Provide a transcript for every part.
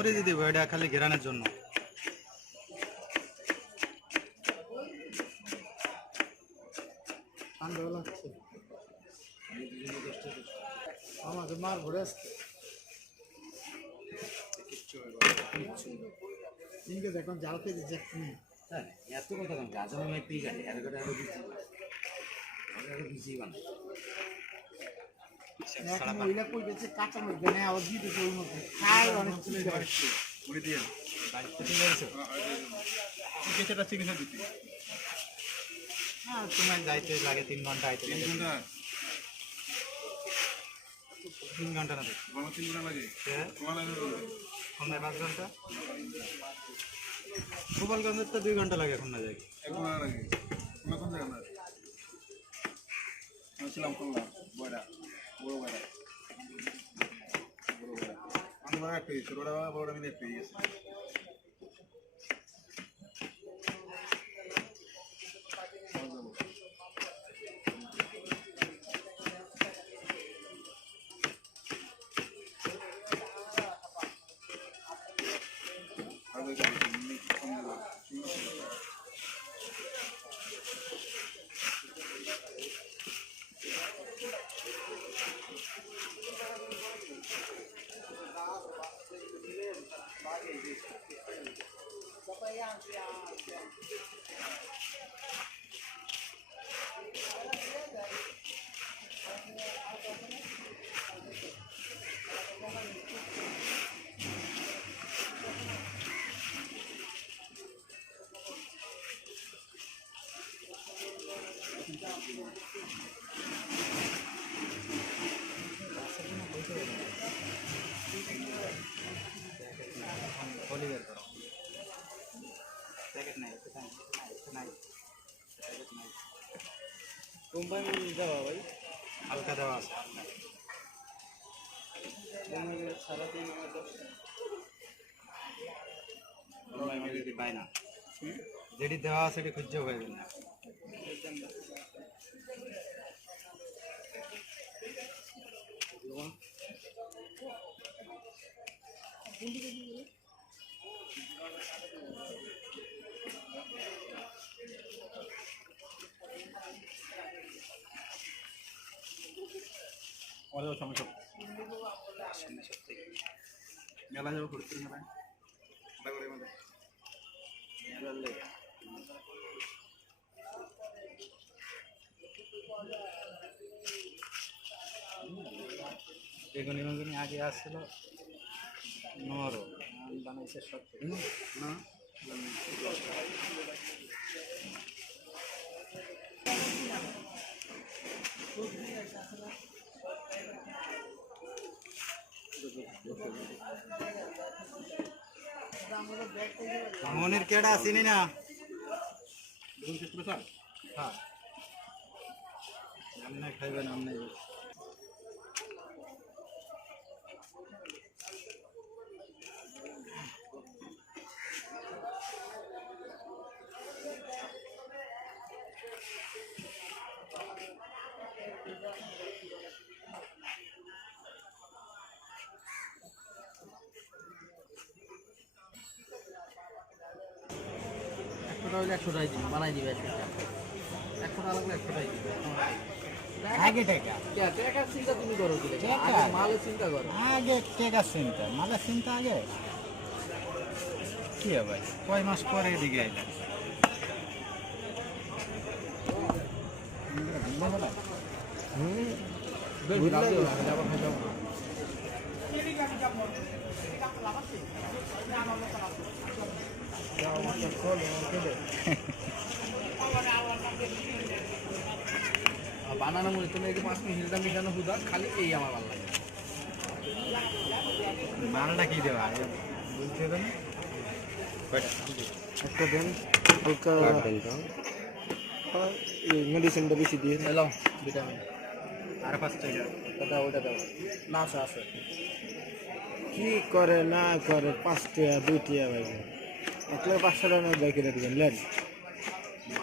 মরিচ দিব, এটা খালি ঘেরানোর জন্য। আমাকে মার ঘুরে আসছে দেখুন জ্বালাতে দিচ্ছে। এত কথা গাছ আমি পিক আছে আরো বিজি বানাই মহিলা কই দিচ্ছে কাঁচা মধ্যে নেই আবার দিতে ওই মধ্যে খাই অনেক মুড়ি দিয়ে বাড়িতে চলে এসো চিকিৎসাটা চিকিৎসা দিতে। হ্যাঁ তোমার যাইতে লাগে 3 ঘন্টা আইতে 3 ঘন্টা 3 ঘন্টা না 3 ঘন্টা লাগে তোমার লাগে 5 ঘন্টা গোপালগঞ্জের তো 2 ঘন্টা লাগে এখন না যাই 1 ঘন্টা লাগে কোন জায়গা না আসলাম করলাম বড়া বড় বড়া আমি বড় একটা ছোটটা বড় মিলে পেয়ে গেছে। হালকা দেওয়া আছে পাই না যেটি দেওয়া আছে সেটি খুঁজে হয়ে না। আমাদের সমস্যা মেলা যাবো ঘুরতে মেলায় বেগুনি বেগুনি আগে আসছিল নরম বানাইছে সব না মনের কেডা চিনি না হ্যাঁ আপনি খাইবেন আপনি একশোটাই দিন বানাই দিবে 100 টাকা লাগলে 100টাই দিবে আগে টাকা টাকার চিন্তা তুমি করো দিলে মালের চিন্তা করো আগে টাকার চিন্তা মালের চিন্তা আগে কি ভাই কয় মাস পরে এদিকে আইলেন বানানো মনে তুমি 5 মিনিট হিলটা মিশানো হুদা খালি এই আমার ভালো লাগে মালটা কি দেওয়া বলতে হবে না একটা দেন হালকা মেডিসিনটা বেশি দিয়ে এলাম ভিটামিন আর 5 টাকা ওটা ওটা দাও না আছে কি করে না করে 5 টাকা 2 টাকা ভাই একলা 500 টাকা না বাইকে দিবেন লেন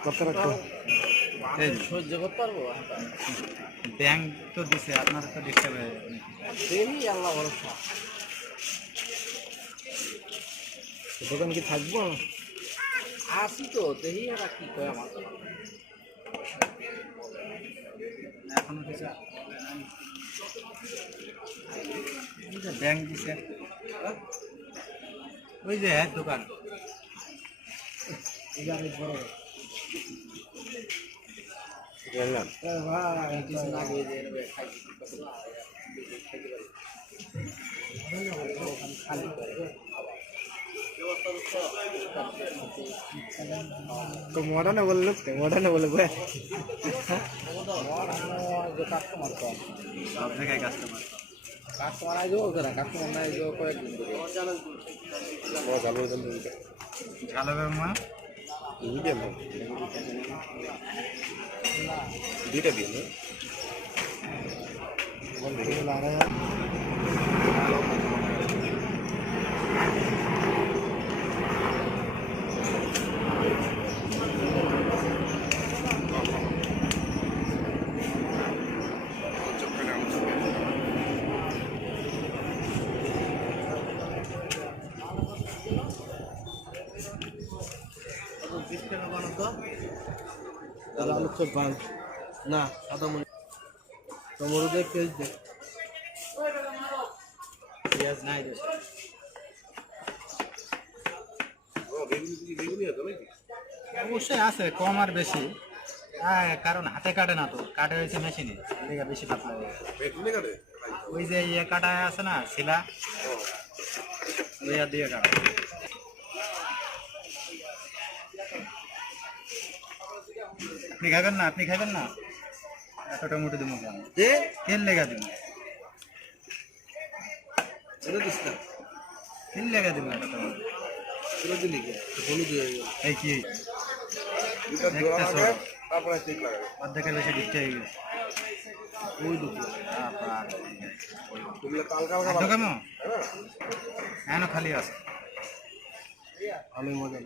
কত রাখো সহ্য করতে পারবো ব্যাংক তো দিছে আপনারা তো ডিস্টার্ব হয়ে যাবে সেই আল্লাহ ভরসা দোকান কি থাকবো? আসি তো দেখি এরা কি কয় আমার এখনো কিছু ব্যাংক দিছে ওই যে দোকান ভাই কিছু না গিয়ে দিয়ে নেবে খাই খালি তো মডার্নে বলে লোকতে মডার্নে বলে বয় কাস্টমার কম সব জায়গায় কাস্টমার কাস্টমার আইজো ওরা কাস্টমার না আইজো কয়েকদিন ধরে ভালো মা দুইটা দিন আলু চপ বান না সাদা মুড়ি টমেটো দিয়ে পেঁয়াজ দে পেঁয়াজ নাই রে অবশ্যই আছে কম আর বেশি হ্যাঁ কারণ হাতে কাটে না তো কাটে হয়েছে মেশিনে লেগে বেশি পাতলা ওই যে ইয়ে কাটা আছে না শিলা ওই আর দিয়ে কাটা আপনি খাবেন না এত টমেটো দিব কেন তেল লেগা দিব তেল লেগা দিব এত টমেটো এই কি অর্ধেকের বেশি ডিস্টে হয়ে গেছে ওই দুটো কেমন খালি আছে ভালোই মজা